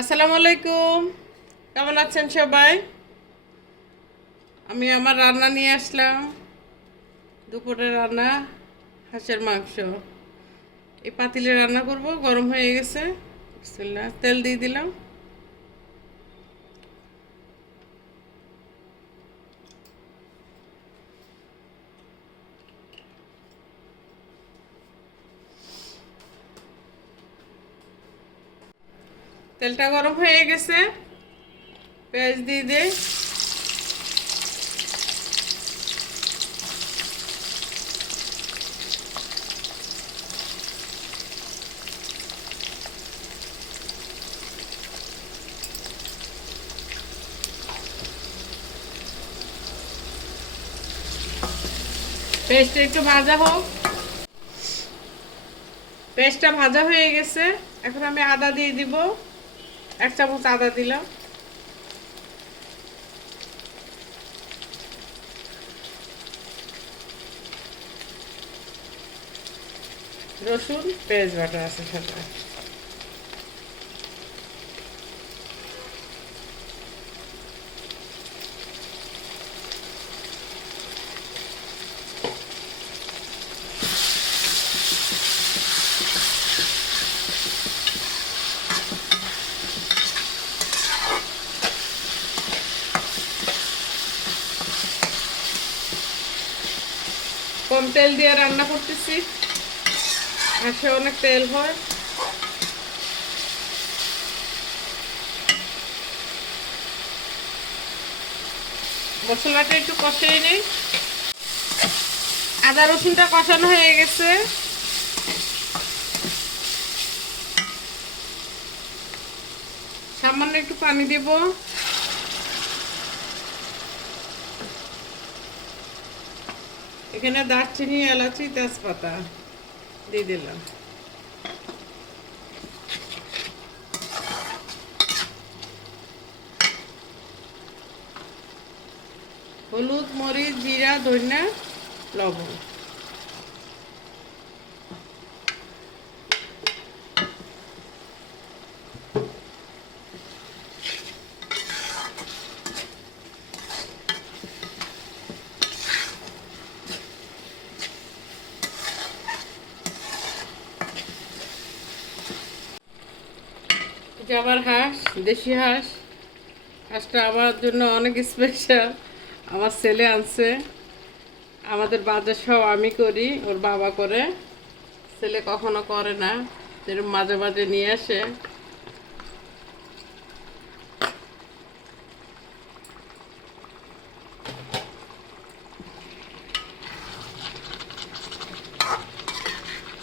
আসসালামু আলাইকুম। কেমন আছেন সবাই? আমি আমার রান্না নিয়ে আসলাম। দুপুরে রান্না, হাঁসের মাংস। এই পাতিলে রান্না করব, গরম হয়ে গেছে। তেল দিয়ে দিলাম। তেলটা গরম হয়ে গেছে। পেঁয়াজ দিয়ে দিই পেস্টটা একটু ভাজা হোক। পেস্টটা ভাজা হয়ে গেছে। এখন আমি আদা দিয়ে দিব। এক চামচ আদা দিলাম। রসুন পেঁয়াজ বাটা আছে সাথে। কম তেল দিয়ে রান্না করতেছি। হাঁসে অনেক তেল হয়। মশলাটা একটু কষিয়ে নেই। আদা রসুনটা কষানো হয়ে গেছে। সামান্য একটু পানি দেব। এখানে দারচিনি এলাচি তেজপাতা দিয়ে দিলাম। হলুদ মরিচ জিরা ধনিয়া লবণ। এটা আবার হাঁস, দেশি হাঁস। হাঁসটা আমার জন্য অনেক স্পেশাল আমার ছেলে আনছে। আমাদের বাজার সব আমি করি, ওর বাবা করে। ছেলে কখনো করে না এরকম মাঝে মাঝে নিয়ে আসে।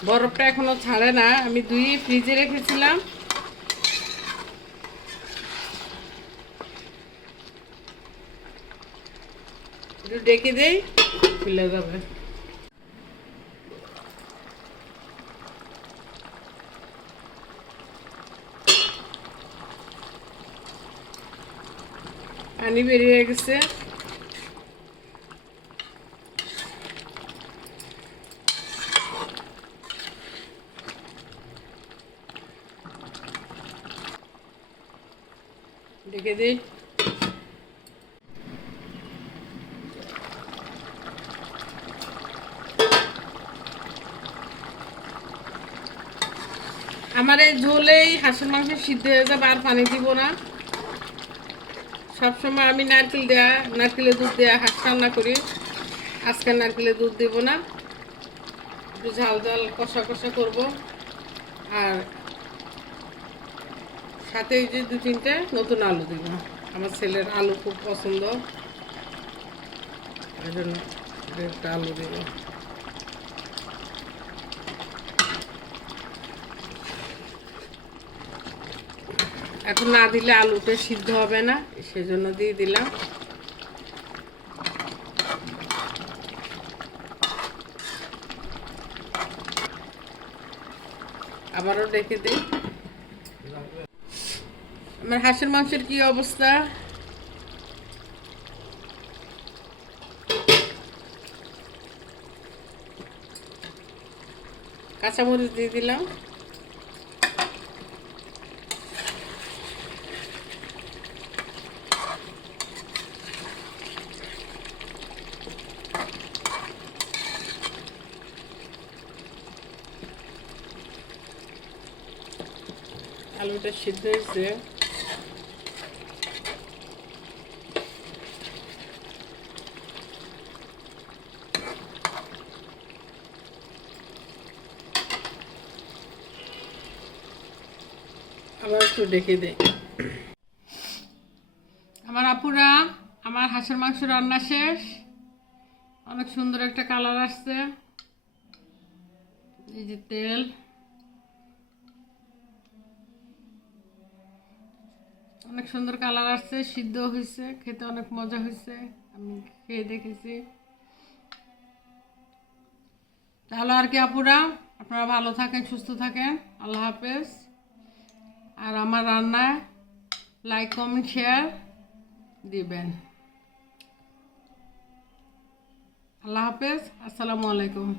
বরফটা এখনও ছাড়ে না। আমি দুই ফ্রিজে রেখেছিলাম। একটু ডেকে দেই খুলে যাবে। পানি বেরিয়ে গেছে। ডেকে দিই। আমার এই ঝোলেই হাঁসের মাংস সিদ্ধ হয়ে যাবে, আর পানি দিব না। সবসময় আমি নারকেল দেয়া, নারকেলের দুধ দেয়া হাঁস রান্না করি। আজকে নারকেলের দুধ দেব না। একটু ঝাল ঝাল কষা কষা করব। আর সাথে যে দু তিনটে নতুন আলু দিব। আমার ছেলের আলু খুব পছন্দ। এই জন্য একটা আলু দেব। এখন না দিলে আলুটা সিদ্ধ হবে না, সেজন্য দিয়ে দিলাম। আবারও ডেকে দিই। আমার হাঁসের মাংসের কি অবস্থা? কাঁচামরিচ দিয়ে দিলাম। আলুটা সিদ্ধ হয়েছে আবার একটু ডেকে দেয় আমার আপুরা, আমার হাঁসের মাংস রান্না শেষ। অনেক সুন্দর একটা কালার আসছে। এই যে তেল। অনেক সুন্দর কালার আসছে সিদ্ধ হয়েছে, খেতে অনেক মজা হয়েছে, আমি খেয়ে দেখেছি। তাহলে আর কি আপুরা, আপনারা ভালো থাকেন, সুস্থ থাকেন, আল্লাহ হাফেজ। আর আমার রান্না লাইক কমেন্ট শেয়ার দিবেন। আল্লাহ হাফেজ, আসসালামু আলাইকুম।